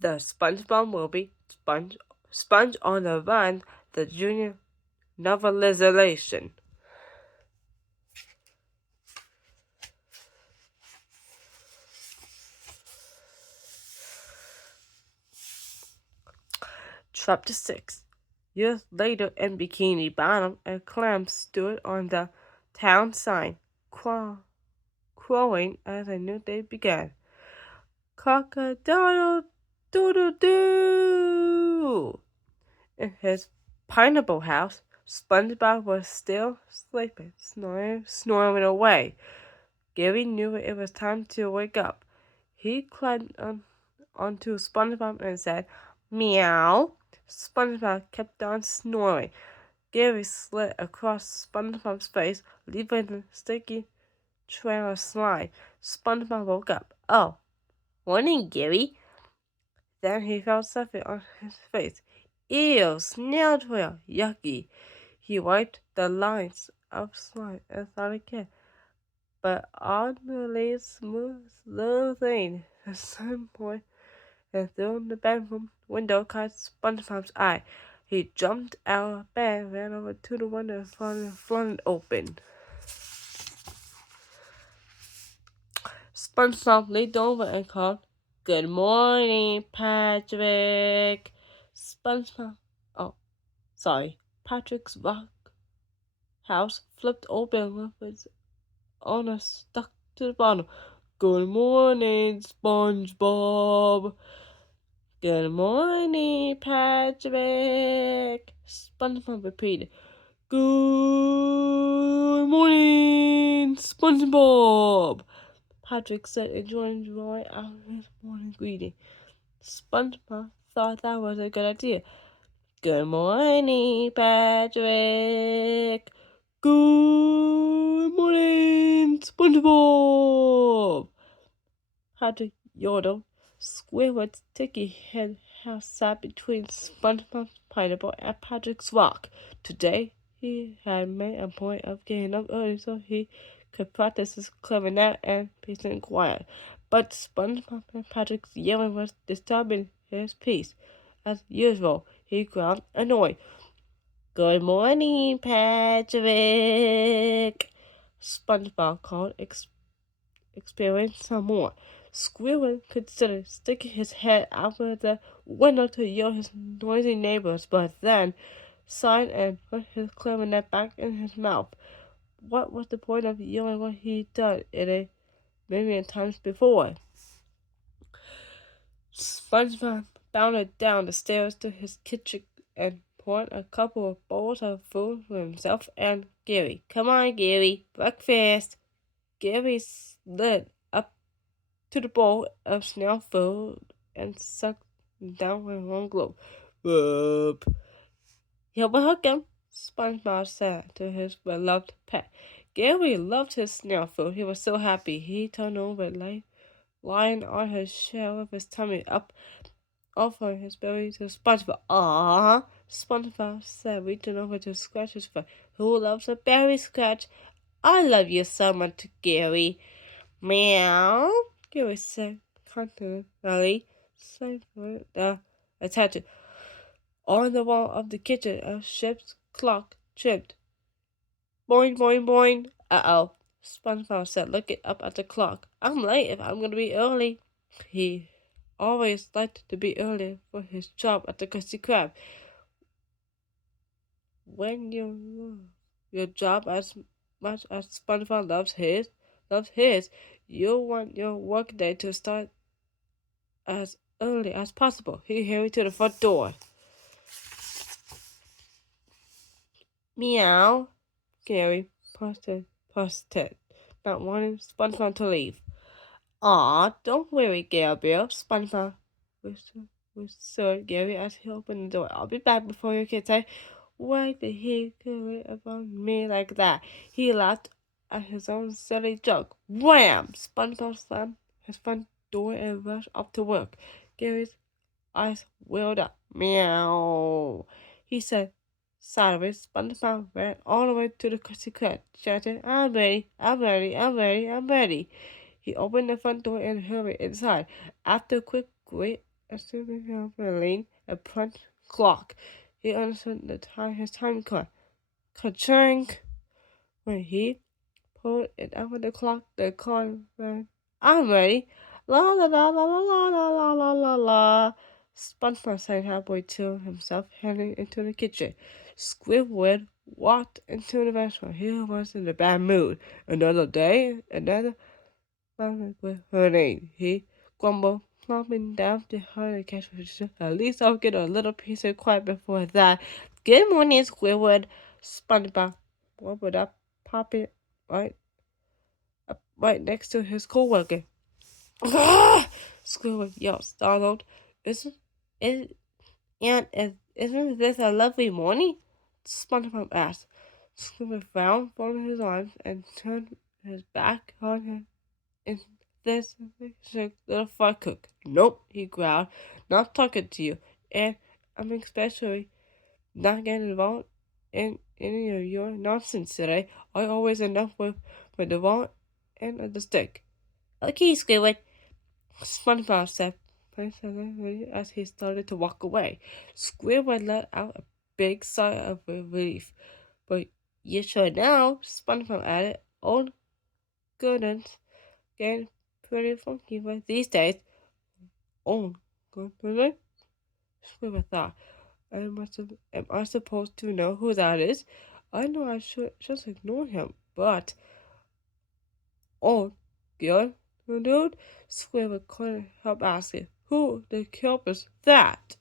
The SpongeBob movie, Sponge on the Run, the Junior Novelization. Chapter 6. Years later in Bikini Bottom, a clam stood on the town sign, crowing as a new day began. Cock-a-doodle doodle doo! In his pineapple house, SpongeBob was still sleeping, snoring away. Gary knew it was time to wake up. He climbed onto SpongeBob and said, "Meow." SpongeBob kept on snoring. Gary slid across SpongeBob's face, leaving a sticky trail of slime. SpongeBob woke up. "Oh, morning, Gary." Then he felt something on his face. "Ew, snail trail, yucky." He wiped the lines of slime and thought again. But oddly smooth little thing, the sun boy, and through the bedroom window caught SpongeBob's eye. He jumped out of bed, ran over to the window, and flung it open. SpongeBob leaned over and called, "Good morning, Patrick." Patrick's rock house flipped open with its owner stuck to the bottom. "Good morning, SpongeBob." "Good morning, Patrick." SpongeBob repeated. "Good morning, SpongeBob," Patrick said, enjoying drawing out his morning greeting. SpongeBob thought that was a good idea. "Good morning, Patrick." "Good morning, SpongeBob," Patrick yodeled. Squidward's sticky head house sat between SpongeBob's pineapple and Patrick's rock. Today he had made a point of getting up early so he could practice his clever nap and peace and quiet. But SpongeBob and Patrick's yelling was disturbing his peace. As usual, he growled, annoyed. "Good morning, Patrick," SpongeBob called, experiencing some more. Squidward considered sticking his head out of the window to yell his noisy neighbors, but then sighed and put his clarinet back in his mouth. What was the point of yelling what he'd done it a million times before? SpongeBob bounded down the stairs to his kitchen and poured a couple of bowls of food for himself and Gary. "Come on, Gary, breakfast." Gary slid up to the bowl of snail food and sucked down with one globe. "Whoop." "You'll hook him," SpongeBob said to his beloved pet. Gary loved his snail food. He was so happy. He turned over, lying on his shell with his tummy up, offering his belly to SpongeBob. "Aww," SpongeBob said, reaching over to scratch his foot. "Who loves a berry scratch? I love you so much, Gary." "Meow," Gary said confidently, slightly attached. On the wall of the kitchen, a ship's clock chimed. "Boing, boing, boing." "Uh-oh," SpongeBob said, looking up at the clock. "I'm late if I'm going to be early." He always liked to be early for his job at the Krusty Krab. When you love your job as much as SpongeBob loves his, you'll want your workday to start as early as possible. He hurried to the front door. "Meow," Gary posted, not wanting SpongeBob to leave. "Aw, don't worry, Gabriel," SpongeBob whispered Gary as he opened the door. "I'll be back before your kids say, why did he worry about me like that?" He laughed at his own silly joke. Wham! SpongeBob slammed his front door and rushed off to work. Gary's eyes wheeled up. "Meow," he said. Sideways, SpongeBob ran all the way to the Krusty Krab, shouting, "I'm ready, I'm ready, I'm ready, I'm ready." He opened the front door and hurried inside. After a quick wait assuming him lean a punch clock. He understood the time his time clock. Ka-ching! When he pulled it out of the clock, the clock ran. I'm ready. La la la la la la la la la la la. SpongeBob sang halfway to himself, heading into the kitchen. Squidward walked into the restaurant. He was in a bad mood. Another day, another moment with her name. He grumbled, plopping down behind the cash register. At least I'll get a little piece of quiet before that. Good morning, Squidward. SpongeBob warmed up, popping right right next to his coworker. Squidward yelled, startled. Isn't it? And isn't this a lovely morning? SpongeBob asked. Squidward frowned, folded his arms, and turned his back on him. Is this little fry cook? Nope, he growled. Not talking to you. And I'm especially not getting involved in any of your nonsense today. I always end up with the wrong end of the stick. Okay, Squidward, SpongeBob said as he started to walk away. Squidward let out a big sigh of relief. But you should know, SpongeBob added. Old goodness, getting pretty funky but these days. Oh, goodness, Squidward thought. Am I supposed to know who that is? I know I should just ignore him, but oh, good, dude. Squidward couldn't help asking, "Who the kelp is that?"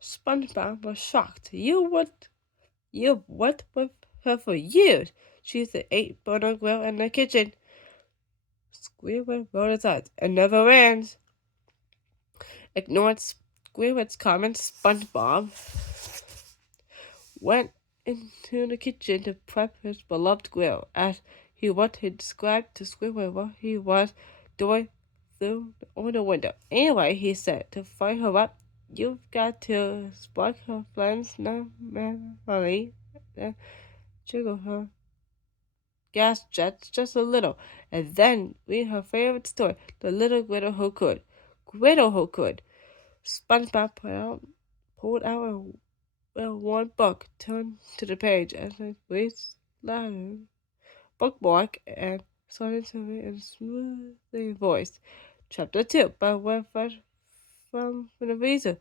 SpongeBob was shocked. You worked with her for years. She's the 8-burner grill in the kitchen. Squidward rolled his eyes. It never ends. Ignoring Squidward's comments, SpongeBob went into the kitchen to prep his beloved grill, as he what he described to Squidward what he was doing through the window. Anyway, he said, to fire her up, you've got to spark her flames normally and jiggle her gas jets just a little, and then read her favorite story, The Little Griddle Who Could. Griddle Who Could. SpongeBob pulled out a worn book, turned to the page as it reads louder, bookmark, and started to read in a smoothly voice. Chapter 2, by word fresh from the freezer.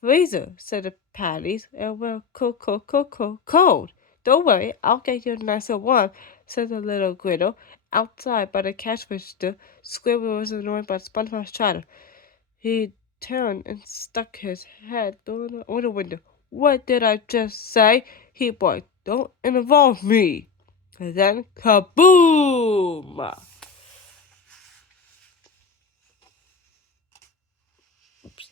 Freezer, said the patties, and we're cold. Don't worry, I'll get you nice and warm, said the little griddle. Outside by the cash register, Squidward was annoyed by SpongeBob's chatter. He turned and stuck his head through the window. What did I just say? He barked. Don't involve me. And then kaboom! Oops.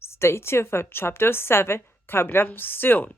Stay tuned for Chapter 7 coming up soon.